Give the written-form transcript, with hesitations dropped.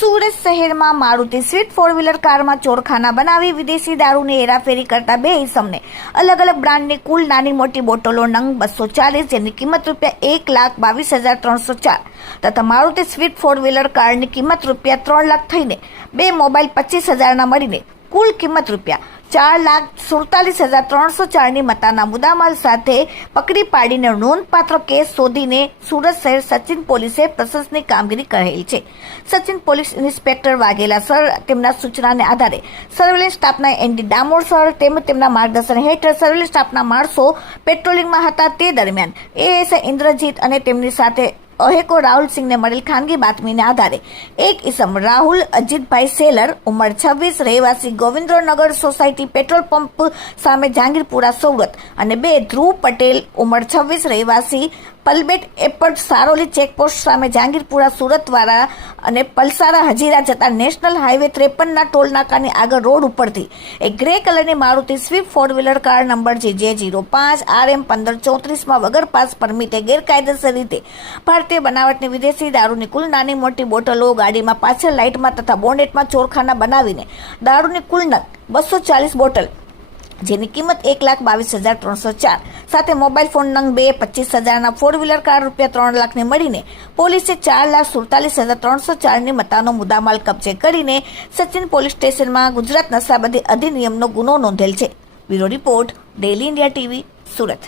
સુરત શહેરમાં મારુતિ સ્વિફ્ટ 4વ્હીલર કારમાં ચોરખાના બનાવી વિદેશી દારૂની હેરાફેરી કરતા બે ઇસમને અલગ અલગ બ્રાન્ડની કુલ નાની મોટી બોટલો નંગ 240 જેની કિંમત ₹1,22,304 તથા મારુતિ સ્વિફ્ટ 4વ્હીલર કારની કિંમત ₹3 લાખ થઈને બે મોબાઈલ 25,000ના મળીને કુલ કિંમત ₹4,47,304 ની મતાના મુદ્દામાલ સાથે પકડી પાડીને નોંધપાત્ર કેસ શોધીને સુરત શહેર સચિન પોલીસે પ્રશંસનીય કામગીરી કરેલ છે. Sachin police inspector Vaghela sir તેમના સૂચનાને આધારે સર્વેલન્સ સ્ટાફના એનડી ડામોર સર તેમજ તેમના માર્ગદર્શન હેઠળ સર્વેલન્સ સ્ટાફના માણસો પેટ્રોલિંગમાં હતા. તે દરમિયાન એએસઆઈ ઇન્દ્રજીત અને તેમની સાથે અહેકો રાહુલ સિંહને મળેલ ખાનગી બાતમીને આધારે એક ઇસમ રાહુલ અજીતભાઈ સેલર ઉંમર 26 રહેવાસી ગોવિંદ્રનગર સોસાયટી પેટ્રોલ પંપ સામે જહાંગીરપુરા સુરત અને બે ધ્રુવ પટેલ ઉંમર 26 રહેવાસી પલબેટ એપર્ટ સારોલી ચેકપોસ્ટ સામે જહાંગીરપુરા સુરત વાળા અને પલસારા હજીરા જતા નેશનલ હાઈવે 53ના ટોલ નાકાની આગળ રોડ ઉપરથી એક ગ્રે કલરની Maruti Swift four wheeler car number J05 RM 1534માં વગર પાસ પરમિટે ગેરકાયદેસર રીતે ભારતીય બનાવટની વિદેશી દારૂની કુલ નાની મોટી બોટલો ગાડીમાં પાછળ લાઇટમાં તથા બોનેટમાં ચોરખાના બનાવીને દારૂની કુલ નંગ 240 બોટલ જેની કિંમત ₹1,22,304 સાથે મોબાઈલ ફોન નંગ 25,000ના 4વ્હીલર કાર ₹3 લાખને મળીને પોલીસે ₹4,47,304ની મતાનો મુદ્દામાલ કબજે કરીને સચિન પોલીસ સ્ટેશનમાં ગુજરાત નશાબંધી અધિનિયમનો ગુનો નોંધેલ છે. Bureau report, daily India TV, Surat.